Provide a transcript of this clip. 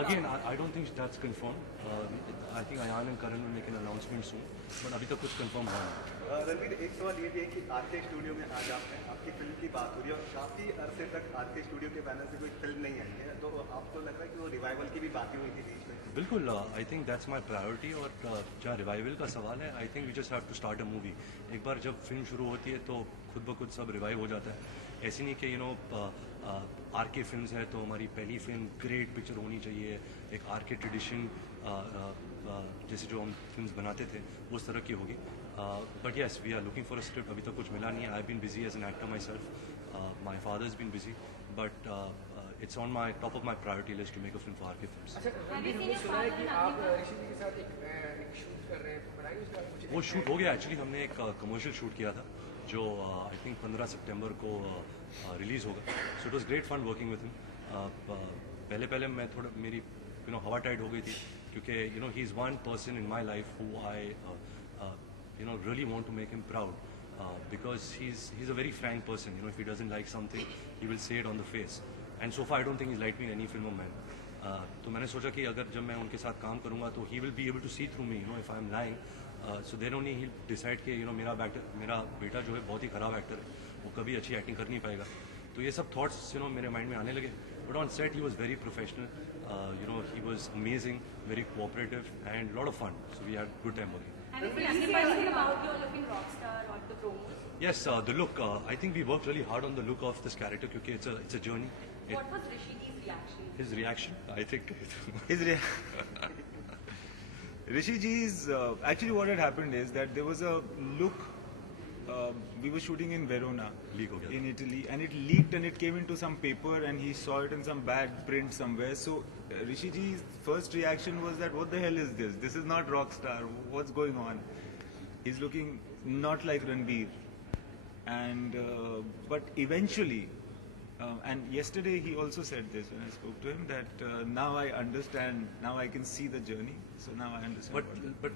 Again, I don't think that's confirmed. I think Ayan and Karan will make an announcement soon, but अभी तक कुछ confirm हुआ नहीं। रणवीर, एक सवाल ये भी है कि आरके स्टूडियो में आज आप हैं, आपकी फिल्म की बात हो रही है और काफ़ी अरसे तक आरके स्टूडियो के बैनर से कोई फिल्म नहीं आई है, तो आपको लग रहा है कि वो रिवाइवल की भी बातें हुई थी बीच में? बिल्कुल, I think that's my priority. और जहाँ रिवाइवल का सवाल है, I think we just have to start a movie. एक बार जब फिल्म शुरू होती है तो खुद ब खुद सब रिवाइव हो जाता है। ऐसी नहीं कि आर के फिल्म्स है तो हमारी पहली फिल्म ग्रेट पिक्चर होनी चाहिए, एक आर के ट्रेडिशन जैसे जो हम फिल्म्स बनाते थे उस तरह की होगी। But yes, we are looking for a script. अभी तक कुछ मिला नहीं है। I been busy as an actor myself, my father is been busy, but it's on my top of my priority list to make a film for RK Films. अच्छा रणवीर, हमने सुना है कि आप ऋषि जी के साथ एक शूट कर रहे हैं, तो बनाइए उसका कुछ। वो शूट हो गया एक्चुअली। हमने एक कमर्शियल शूट किया था जो आई थिंक 15 सितंबर को रिलीज़ होगा। So it was great fun working with him. पहले मैं थोड़ा मेरी हवा टाइट हो गई थी क्योंकि he is one person in my life who I really want to make him proud, because he's a very frank person. If he doesn't like something, he will say it on the face. And so far, I don't think he's liked me in any film of mine. तो मैंने सोचा कि अगर जब मैं उनके साथ काम करूंगा तो he will be able to see through me, if I am lying. So then only he'll decide कि मेरा बेटा जो है बहुत ही खराब एक्टर है, वो कभी अच्छी एक्टिंग कर नहीं पाएगा। तो ये सब थॉट्स मेरे माइंड में आने लगे। But on set he was very professional. He was amazing, very cooperative, and lot of fun. So we had good time working. And if you anything about your looking rock star or the promos? Yes, the look. I think we worked really hard on the look of this character because it's a journey. What was Rishi's reaction? His reaction, I think. Rishi Ji's actually what had happened is that there was a look. We were shooting in Verona, in Italy, and it leaked and it came into some paper, and he saw it in some bad print somewhere. So Rishi Ji's first reaction was that, what the hell is this? This is not Rockstar. What's going on? He's looking not like Ranveer. And but eventually, and yesterday he also said this when I spoke to him, that now I understand, now I can see the journey. So now I understand. But